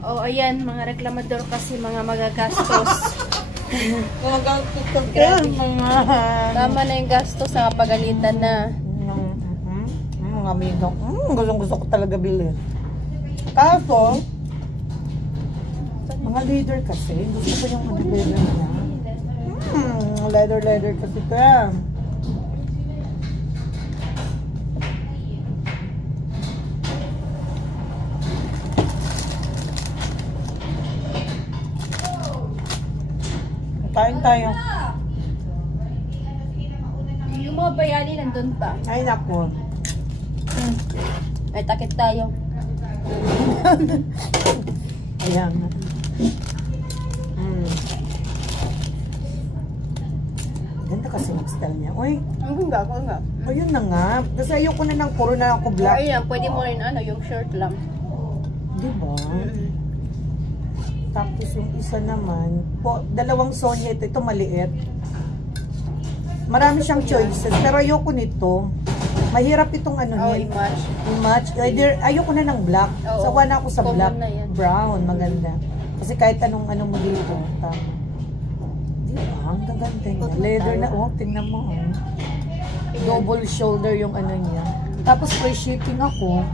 Oh, ayan, mga reklamador kasi mga magagastos. Mga gastos ka Grabe. mga... Tama na yung gastos, nakapagalitan na. Mga amigo. Gusto ko talaga bilhin. Kaso, mga leader kasi. Gusto ko yung mga leader niya. Leather kasi ka. Kain tayo. Yung mga bayani nandun pa. Ay, naku. Ay, takip tayo. Ayan. Ganda kasi mag-style niya. Uy. Ang ganda. Ayun na nga. Kasi ayoko na ng puro na ako black. Ayan, pwede mo rin yung shirt lang. Diba? Tapos yung isa naman, dalawang Sonya ito maliit. Marami siyang choices, pero ayoko nito. Mahirap itong ano niya. I-match. Ayoko na ng black. Sawa na ako sa black. Brown, maganda. Kasi kahit anong ano mo dito. Tama. Diba? Ang gaganda niya. Leather na, tingnan mo. Double shoulder yung ano niya. Tapos free shipping ako.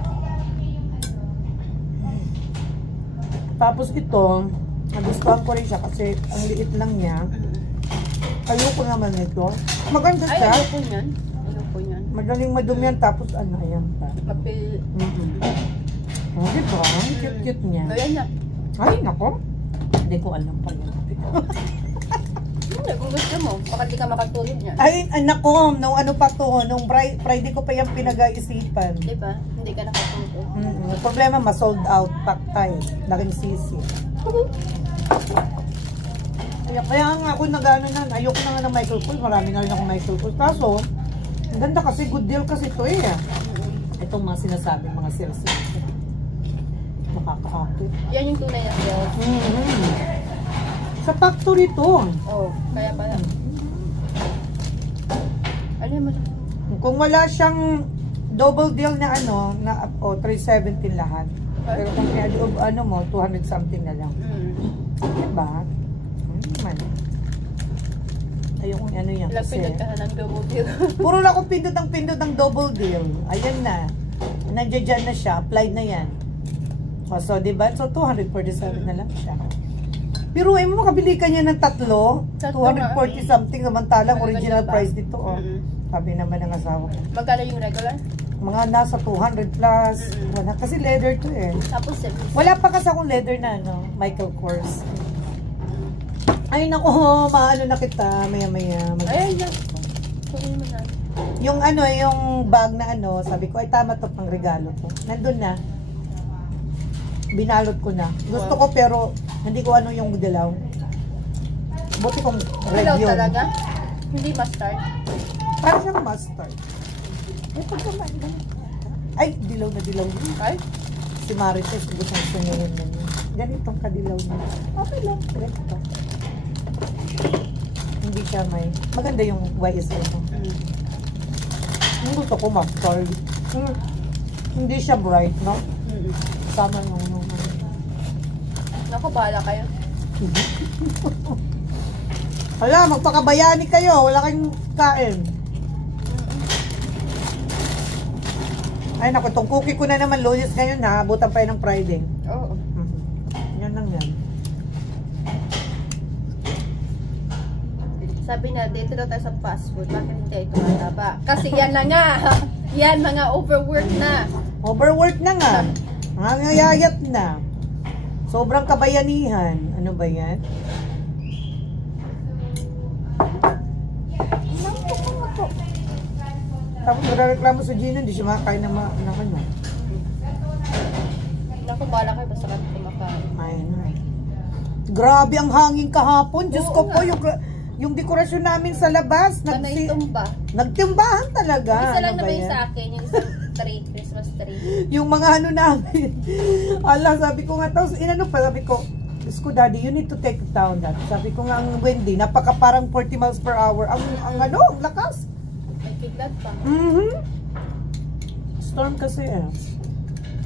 Tapos ito, nagustuhan ko rin siya kasi ang liit lang niya. Ayoko naman ito. Maganda siya. Ay, ayoko niyan. Madaling madumihan tapos ano, ayan pa. Kapil. Oh, diba? Ang cute-cute niya. Ayan na. Ay, nako. Hindi ko alam pa yun. Kung gusto mo, baka di ka makatulog niyan. Ay, nako. Nung ano pa to, nung Friday ko pa yung pinag-aisipan. Diba? Hindi ka nakatulog. Ang problema, ma-sold out. Paktay. Laking sisi. Kaya nga ako nag-ano na, ayoko na nga ng Michael Kors. Marami na rin ako Michael Kors. Kaso, ang ganda kasi, good deal kasi ito eh. Itong mga sinasabi, mga sales. Makaka-akit. Yan yung tunay na sales. Sa factory to. Oo, kaya pala. Ano mo? Kung wala siyang double deal na ano, na 317 lahat. Pero kung ano mo, 200 something na lang. Diba? Ayoko ano yan kasi. Pindot ka na ng double deal. Puro lang akong pindot ng double deal. Ayan na. Nandiyan dyan na siya. Applied na yan. So, diba? So, 247 na lang siya. Pero ay mo makabili ka niya ng tatlo. 240 something. Samantalang original price dito. Oh. Sabi naman ng asawa ko. Magkano yung regular? Mga nasa 200 plus. Wala. Kasi leather to eh. Tapos wala pa kasi akong leather na ano, Michael Kors. Ay nako, maano na kita maya-maya. Ay, na. Yung ano, yung bag na ano, sabi ko ay tama to pang regalo ko. Nandun na. Binalot ko na. Gusto ko pero hindi ko ano yung dilaw. Buti kong red dilaw yun. Talaga? Hindi mustard? Parang siyang mustard. Ay, dilaw na dilaw. Ay? Si Marites, gustong sunyayin na niya. Ganitong kadilaw na. Okay lang. Ganito. Hindi siya may... Maganda yung YSL mo. Yung gusto ko mustard. Hindi siya bright, no? Sama nung Naku, bahala kayo. Hala, magpakabayani kayo. Wala kayong kain. Ay, naku, itong cookie ko na naman Lunes ngayon ha. Abutan pa yun ng Friday. Oo. Yan lang yan. Sabi na, dito daw tayo sa fast food. Bakit hindi ito mataba? Kasi yan na nga. Yan, mga overwork na. Overwork na nga. Nangayayat na. Sobrang kabayanihan. Ano ba yan? Tapos nagreklamo sa Gino, hindi siya makakain ng ano. Naku, bahala kayo. Basta kami kumakain. Ayun. Grabe ang hangin kahapon. Diyos ko po, yung dekorasyon namin sa labas. Nagtimbahan talaga. Isa lang naman yung sa akin. Yung isang tree, Christmas tree. Yung mga ano namin. Allah, sabi ko nga. Tapos inano pa, sabi ko, Diyos ko, Daddy, you need to take it down that. Sabi ko nga, ang windy, napaka parang 40 miles per hour. Ang ano, ang lakas. Nagkidlat pa. Storm kasi eh.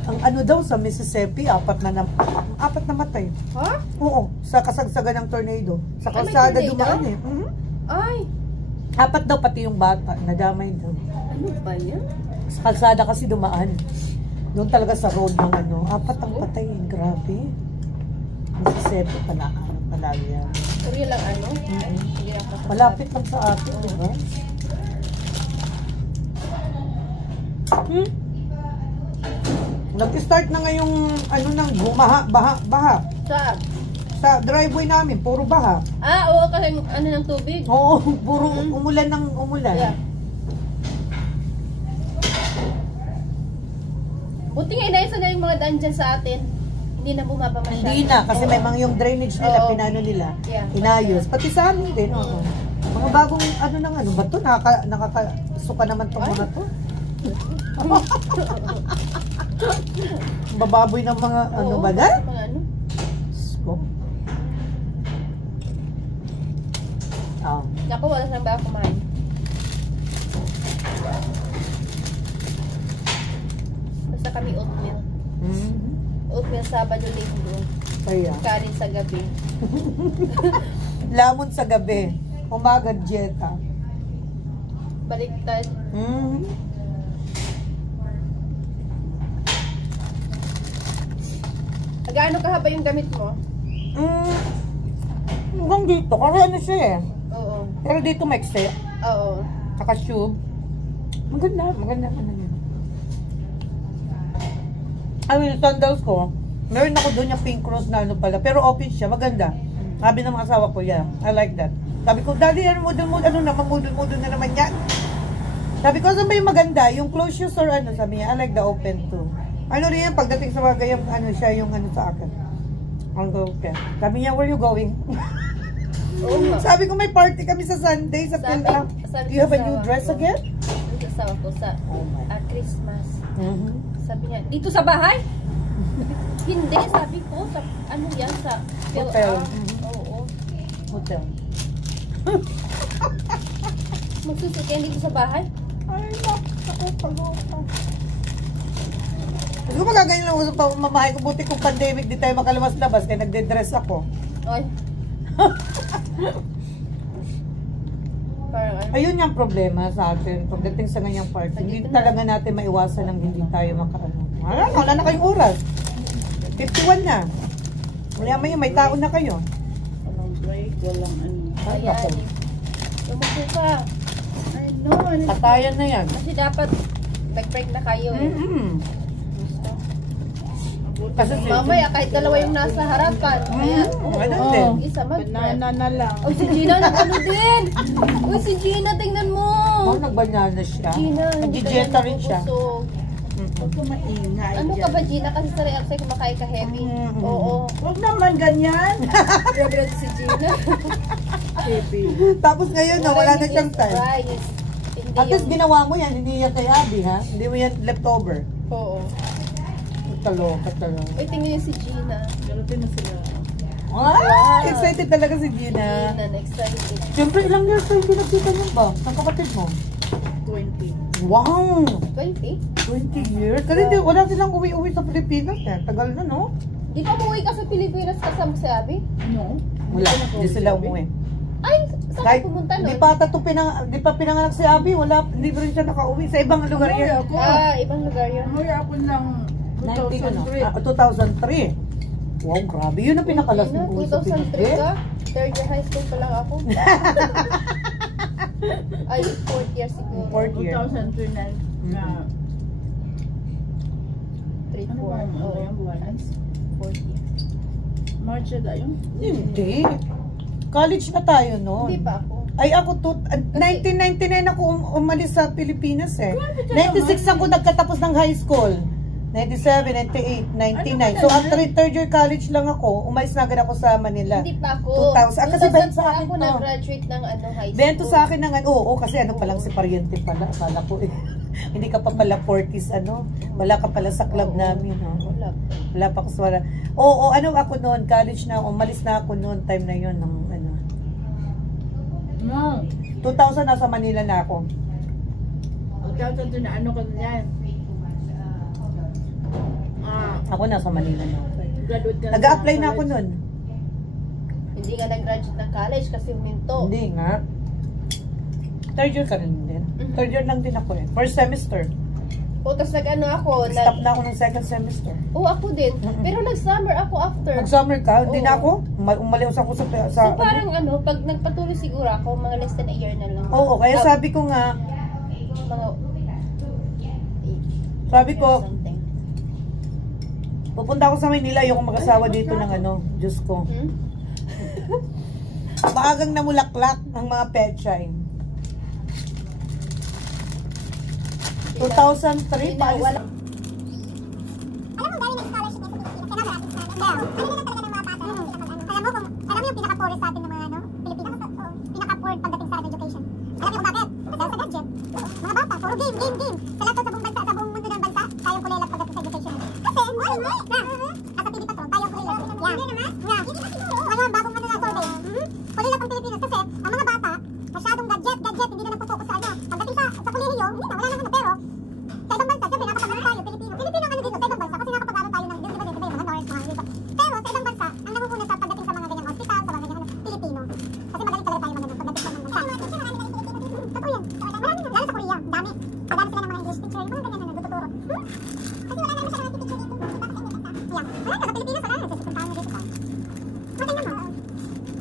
Ang ano daw sa Mississippi, apat na matay. Ha? Oo, sa kasagsagan ng tornado. Sa kalsada tornado? dumaan eh. Ay, Apat daw pati yung bata, nadamay daw. ano ba yan? Sa kalsada kasi dumaan. Doon talaga sa road ng ano, apat ang patay. Grabe. Mississippi pala yan. Korea lang ano? Ay, hindi lang ako. Malapit lang sa atin, di ba? Nag-start na ngayong ano nang baha. Saan? Sa driveway namin, puro baha. Oo, kasi ano ng tubig. Oo, puro umulan ng umulan. Yeah. Buti nga inayos na yung mga daan dyan sa atin. Hindi na bumaba masyado. Hindi na, kasi may mga yung drainage nila, Oo. pinano nila, Yeah. inayos. Pati sa amin din, oo. Mga bagong ano nang ano ba to? Nakakasuka naman tong mga to. Bababoy ng mga ano Oo, ba na? mga ano? Sko. Naku, wala saan ba kumain? Basta kami oatmeal. Oatmeal Sabado, Linggo. Kaya. Kanin sa gabi. Lamon sa gabi. Umaga, dieta. Baliktad. Gaano kahaba yung gamit mo? Hanggang dito. Kasi ano siya eh. Oo. Pero dito maiksi. Oo. Saka shoe. Maganda ano yun. Ano yung sandals ko? Meron ako doon yung pink cross na ano pala. Pero open siya, maganda. Sabi ng mga asawa ko, yeah, I like that. Sabi ko, Daddy, ano model na naman yan. Sabi ko, saan ba yung maganda? Yung closed shoes or ano? Sabi niya, I like the open too. Ano rin yan, pagdating sa bagay, yung ano siya, yung ano sa akin. Ang okay. Sabi niya, where you going? Oo nga. Sabi ko, may party kami sa Sunday sa Sabi- Phil. sabi Do you have a sa new asawa dress ko. again? Sa asawa ko sa Oh my. Christmas. Mm-hmm. Sabi niya, dito sa bahay? Hindi, sabi ko, sa ano yan, sa Hotel. Oo. Hotel. Magsusot yan dito sa bahay? Ay, nakakapagod. Hindi ko magaganyan lang ako sa pamamahay ko. Buti kung pandemic, di tayo makalabas-labas kaya nagde-dress ako. Ay. Parang ano? Ayun yung problema sa atin. Pagdating sa ngayong part, hindi talaga natin maiwasan ng hindi tayo makaano. Wala na kayong oras. 51 na. Maya may tao na kayo. Walang break, walang ano. Ay, Ayan. ako. Lumupo ka. I know, ano. Patayan na yan. Kasi dapat nag-break na kayo eh. Kasi Mamaya kahit dalawa yung nasa harapan. Ayan. Ano Oo. din? Isa mag-break. Banana na lang. Oh, si Gina nag-ano din. Uy, si Gina, tingnan mo. Oh, nagbanana siya. Gina, hindi ka Nag-dieta yan rin siya. nabubusog. Huwag ka maingay Ano dyan. ka ba, Gina? Kasi sa reaction kumakain ka heavy. Oo. Huwag naman ganyan. Grabe si Gina. Baby. Tapos ngayon, no, wala na siyang time. Rice. Hindi At least yung- ginawa mo yan, hindi yan kay Abby, ha? Hindi mo yan leftover. Oo. Katalo. Uy, tingnan niyo si Gina. Galutin na sila. Ah, excited talaga si Gina. Gina, excited. Siyempre, ilang years na hindi nakita niyo ba? Ng kapatid mo? 20. Wow! 20? 20 years? Kasi wala silang uwi-uwi sa Pilipinas eh. Tagal na, no? Di pa umuwi ka sa Pilipinas kasama si Abby? No? Wala, hindi sila umuwi. Ay, saan Kahit ka pumunta di nun? pa di pa pinanganak si Abby, wala, hindi rin siya nakauwi. Sa ibang lugar Umuwi yan. ako. Ibang lugar yun. Umuwi ako ng 2003. 2003. Wow, grabe. Yun ang pinakalas Gina, ng uwi sa 2003 Pilipinas. ka? Third year high school pa lang ako. Ay, fourth year siguro. Fourth year. 2003 na 3, ano 4. ba yung Oo. yung buwan? Fourth year. March na yun? Hindi. College na tayo noon. Hindi pa ako. Ay ako, 1999 ako umalis sa Pilipinas eh. 96 ako nagkatapos ng high school. 97, 98, 99. So after third year college lang ako, umalis na agad ako sa Manila. Hindi pa ako. 2000. Kasi bento sa 2000 akin ako to. nag-graduate ng high school. Bento sa akin ng oo, kasi ano pa lang si Pariente pala. Akala ko eh. Hindi ka pa pala 40s ano. Wala ka pala sa club namin. No? Wala. Wala pa ako sa wala. Oo, ano ako noon, college na ako. Umalis na ako noon, time na yon ng ano. No. 2000 nasa Manila na ako. 2002 na ano ka na yan? Ako nasa Manila na. Graduate ka Nag-a-apply na ako nun. Hindi ka nag-graduate ng college kasi huminto. Hindi nga. Third year ka rin din. Third year lang din ako eh. First semester. O, tapos nag-ano ako. Stop na ako ng second semester. Oo, ako din. Pero nag-summer ako after. Nag-summer ka? Hindi Oo. na ako? Umalis ako sa So parang ano, pag nagpatuloy siguro ako, mga less than a year na lang. Oo, kaya sabi ko nga, Mga... sabi ko, something. pupunta ako sa Maynila, ayoko mag-asawa dito ng ano, Diyos ko. Maagang namulaklak ang mga pechay. 2003 pa. Alam mo, dahil nag-scholarship na sa Pilipinas, kaya marami na talaga ng mga bata. Alam mo yung pinaka-poorest sa atin ng mga Pilipinas? Pinaka-poor pagdating sa education. Alam niyo kung bakit? Dahil sa gadget. Mga bata, puro game. Sa lahat sa buong bansa, sa buong mundo ng bansa, tayong kulelat pagdating sa education. Kasi, nasa TV pa to, tayong kulelat. Mga bagong ano na survey. Kulelat ang Pilipinas kasi ang mga bata, masyadong gadget, hindi na nagpo-focus sa ano. Pagdating sa kolehiyo, hindi na, wala na pero sa ibang bansa, siyempre nakapag-aral tayo, Pilipino ang ano dito, sa ibang bansa, kasi nakapag-aral tayo ng, di ba dito, mga North, mga dito. Pero sa ibang bansa, ang nangunguna sa pagdating sa mga ganyang hospital, sa mga ganyang Pilipino. Kasi magaling talaga tayo pagdating sa mga bansa. Totoo yan. Marami na, lalo sa Korea, dami. Madami sila ng mga English teacher, yung mga ganyan na nagtuturo. Kasi wala naman siya mga teacher dito. Wala na, sa Pilipinas, wala na, sa isang taon na dito. Maganda naman.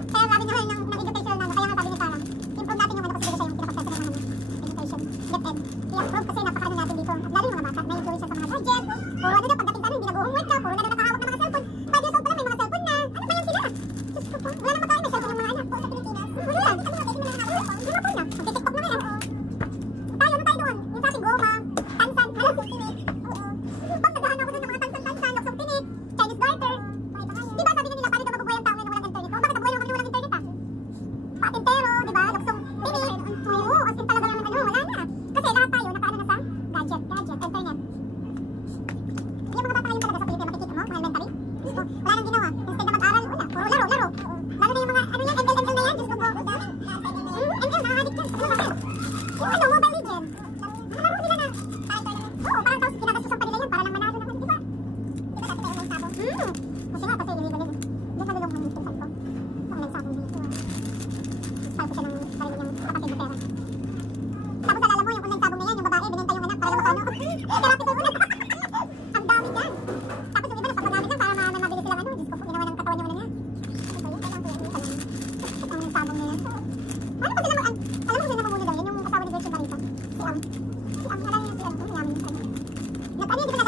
Kaya sabi naman ng education na, kaya nga sabi ni Sarah, improve natin yung ano kasi siya yung pinaka-president ng education. DepEd. I-approve kasi napakaano natin dito. At lalo yung mga bata, na-enjoy siya sa mga gadget. Puro ano na, pagdating sa ano, hindi nag-homework na. Puro na nakahawak ng mga cellphone. 5 years old pa lang, may mga cellphone na. Ano ba yan sila? Diyos ko po. Wala na makain, may cellphone yung mga anak. Sa Pilipinas. Wala yan. Ano yung mga anak? Yung mga phone na. Mag-tiktok na ngayon. Tayo, ano tayo doon? Yung sa Sigoma, Tansan, ano? Pag naghahanap ako doon ng mga Tansan, Luksong Tinik, Chinese Garter. Di ba sabi nila, paano daw mabubuhay ang tao ngayon na walang internet? O bakit nabuhay naman kami walang internet ah? Patintero, di ba? Luksong Tinik. Oo, as in talaga yung ano, wala na. Kasi lahat tayo nakaano na sa gadget, internet. Yung mga bata ngayon talaga sa Pilipinas, makikita mo, mga elementary. Diyos ko, wala nang ginawa. Instead na mag-aral, wala. Puro laro. Lalo na yung mga, ano yan, ML na yan, Diyos ko po. ML, nakakadik yan. Ano ba yan? Yung ano, Mobile Legends. Laro nila na. Oo, parang tapos ginagastos ang panila yan, para lang manalo naman, di ba? Di ba dati tayo ng sabon? Kasi nga, kasi illegal yun. Diyan nalulong ang pinsan ko. Ang nagsabon dito. Salpo siya ng sarili niyang kapatid na pera. Tapos alala mo, yung online sabong na yan, yung babae, binenta yung anak para lang makano. Therapy ko muna. Ang dami dyan. Tapos yung iba, nagpapagamit lang para mabili silang ano. Diyos ko, ginawa ng katawan yung ano niya. Ang sabong na yan. Ano ba sila alam mo sila namumuno daw, yan yung asawa ni Gretchen Barita. Si Ang, alam niyo si Ang, yamin yung ano. Nag-ano, di ba